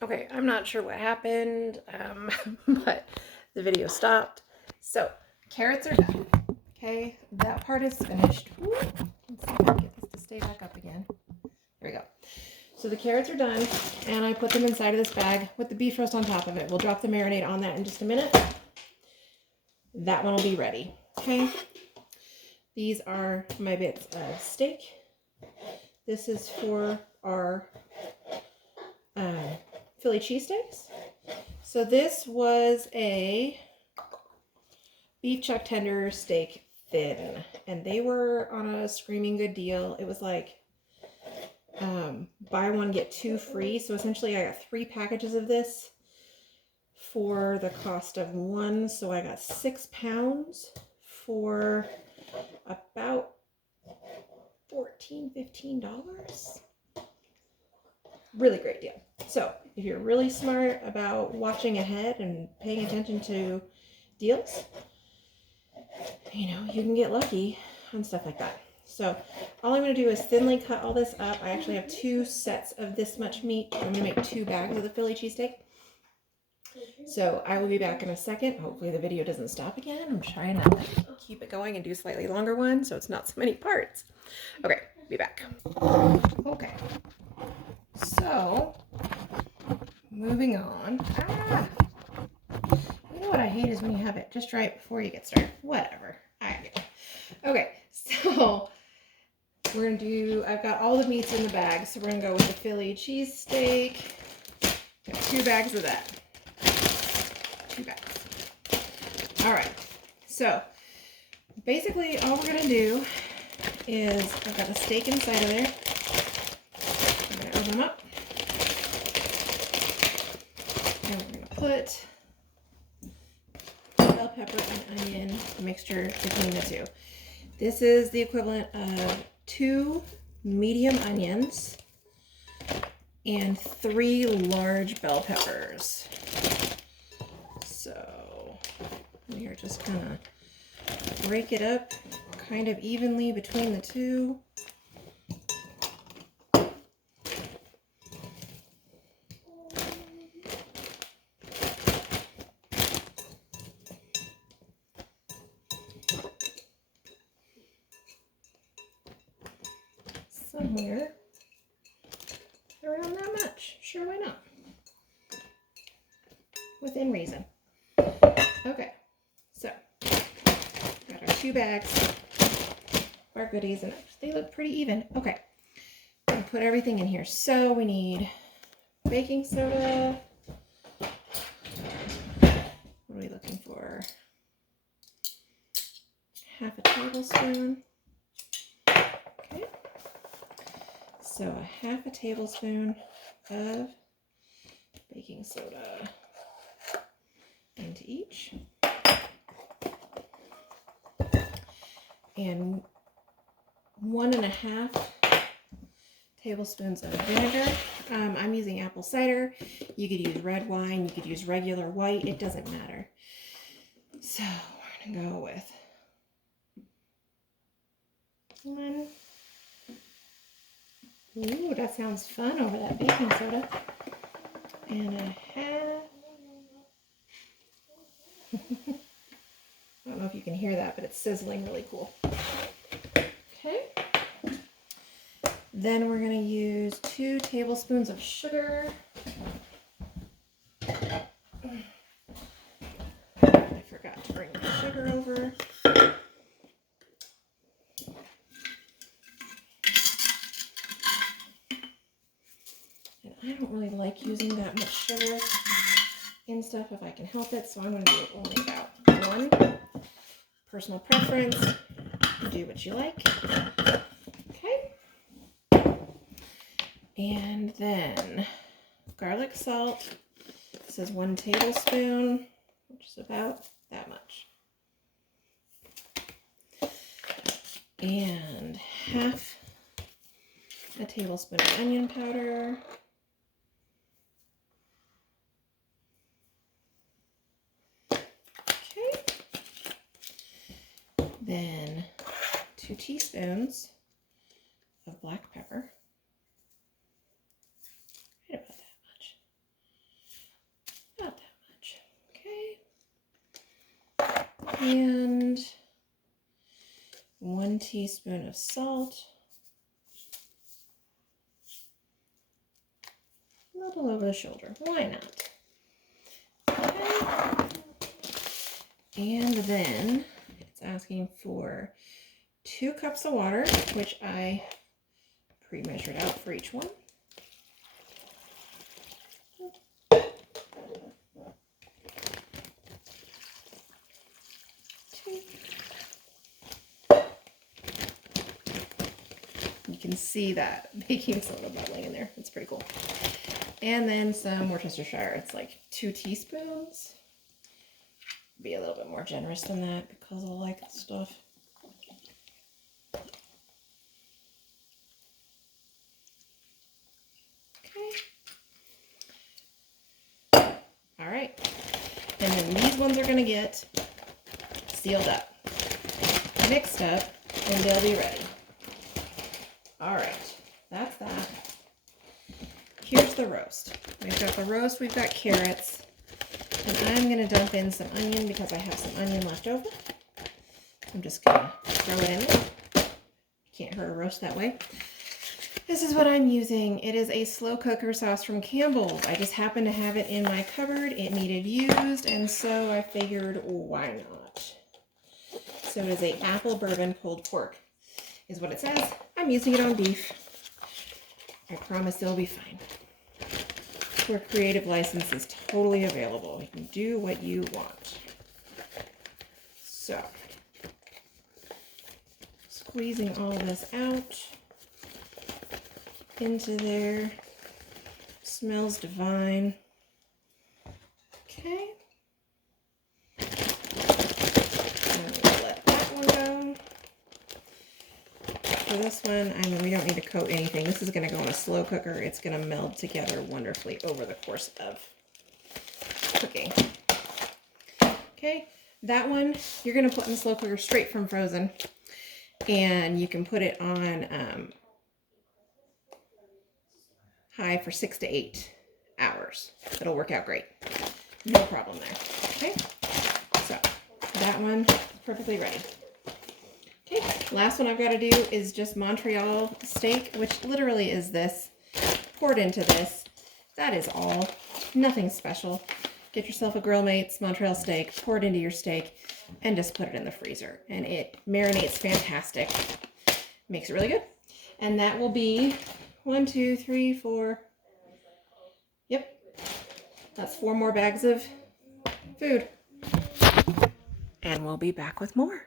Okay, I'm not sure what happened, but the video stopped. So, carrots are done. Okay, that part is finished. Ooh, let's see if I can get this to stay back up again. There we go. So the carrots are done, and I put them inside of this bag with the beef roast on top of it. We'll drop the marinade on that in just a minute. That one will be ready. Okay, these are my bits of steak. This is for our Philly cheesesteaks. So this was a beef chuck tender steak thin, and they were on a screaming good deal. It was like buy one get two free. So essentially I got 3 packages of this for the cost of one. So I got 6 pounds for about $14-15. Really great deal. So if you're really smart about watching ahead and paying attention to deals, you know, you can get lucky on stuff like that. So all I'm going to do is thinly cut all this up. I actually have 2 sets of this much meat. I'm going to make 2 bags of the Philly cheesesteak. So I will be back in a second. Hopefully the video doesn't stop again. I'm trying to keep it going and do slightly longer ones so it's not so many parts. Okay, be back. Okay. So, moving on. You know what I hate is when you have it just right before you get started. Whatever. Okay, so we're going to do, I've got all the meats in the bag, so we're going to go with the Philly cheesesteak. Got 2 bags of that. 2 bags. All right, so basically all we're going to do is, I've got the steak inside of there. I'm going to open them up. And we're going to put bell pepper and onion mixture between the 2. This is the equivalent of 2 medium onions and 3 large bell peppers. So we are just gonna break it up kind of evenly between the 2. Somewhere around that much. Sure, why not? Within reason. Okay, so got our 2 bags of our goodies, and they look pretty even. Okay, I'm gonna put everything in here. So we need baking soda. What are we looking for? Half a tablespoon. Okay. So a half a tablespoon of baking soda into each. And 1.5 tablespoons of vinegar. I'm using apple cider. You could use red wine. You could use regular white. It doesn't matter. So we're going to go with 1. Ooh, that sounds fun over that baking soda. And a half. I don't know if you can hear that, but it's sizzling really cool. Okay. Then we're going to use 2 tablespoons of sugar. I forgot to bring the sugar over. And I don't really like using that much sugar in stuff if I can help it, so I'm going to do only about 1. Personal preference. Do what you like. Okay. And then garlic salt. This is 1 tablespoon, which is about that much. And half a tablespoon of onion powder. Okay. Then 2 teaspoons of black pepper. Right about that much. And 1 teaspoon of salt. A little over the shoulder. Why not? Okay. And then it's asking for 2 cups of water, which I pre-measured out for each one. You can see that baking soda bubbling in there. It's pretty cool. And then some Worcestershire. It's like 2 teaspoons. Be a little bit more generous than that because I like the stuff. Okay. All right. And then these ones are going to get sealed up, mixed up, and they'll be ready. All right. That's that. Here's the roast. We've got the roast, we've got carrots, and I'm going to dump in some onion because I have some onion left over. I'm just going to throw it in there. Can't hurt a roast that way. This is what I'm using. It is a slow cooker sauce from Campbell's. I just happened to have it in my cupboard. It needed used, and so I figured, why not? So it is a apple bourbon pulled pork, is what it says. I'm using it on beef. I promise it'll be fine. Where creative license is totally available. You can do what you want. So, squeezing all this out into there. Smells divine. Okay. Let that one go. For this one, I mean, we don't need to coat anything. This is going to go in a slow cooker. It's going to meld together wonderfully over the course of cooking. Okay, that one you're going to put in the slow cooker straight from frozen. And you can put it on high for 6 to 8 hours. It'll work out great. No problem there. Okay, so that one is perfectly ready. Okay, last one I've got to do is just Montreal steak, which literally is this. Poured into this. That is all. Nothing special. Get yourself a Grill Mates Montreal steak, pour it into your steak, and just put it in the freezer. And it marinates fantastic. Makes it really good. And that will be 1, 2, 3, 4. Yep. That's 4 more bags of food. And we'll be back with more.